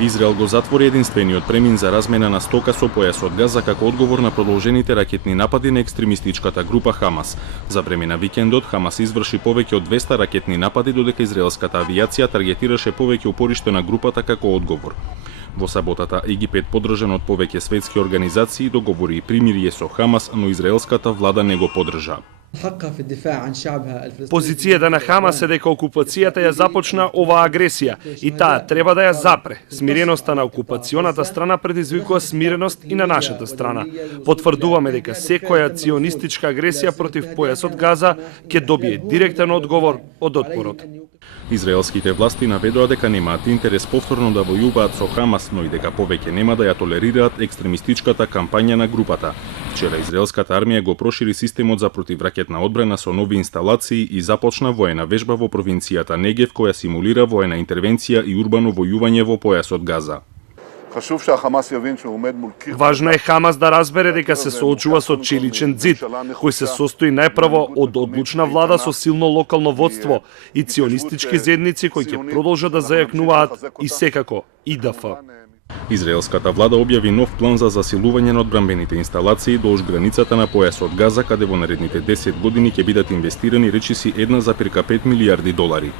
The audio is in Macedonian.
Израел го затвори единствениот премин за размена на стока со појасот Газа како одговор на продолжените ракетни напади на екстремистичката група Хамас. За време на викендот Хамас изврши повеќе од 200 ракетни напади, додека израелската авијација таргетираше повеќе упориште на групата како одговор. Во саботата Египет, поддржан од повеќе светски организации, договори примирие со Хамас, но израелската влада не го поддржа. Позицијата на Хамас е дека окупацијата ја започна оваа агресија и таа треба да ја запре. Смиреноста на окупационата страна предизвикува смиреност и на нашата страна. Потврдуваме дека секоја ционистичка агресија против појасот Газа ќе добие директен одговор од отпорот. Израелските власти наведоа дека немаат интерес повторно да војуваат со Хамас, но и дека повеќе нема да ја толерираат екстремистичката кампања на групата. Вчера израелската армија го прошири системот за противракетна одбрана со нови инсталации и започна воена вежба во провинцијата Негев, која симулира воена интервенција и урбано војување во појасот Газа. Важно е Хамас да разбере дека се соочува со челичен ѕид, кој се состои најпрво од одлучна влада со силно локално водство и ционистички заедници кои ќе продолжат да зајакнуваат и секако ИДФ. Израелската влада објави нов план за засилување на одбранбените инсталации долж границата на појасот Газа, каде во наредните 10 години ќе бидат инвестирани речиси 1,5 милијарди долари.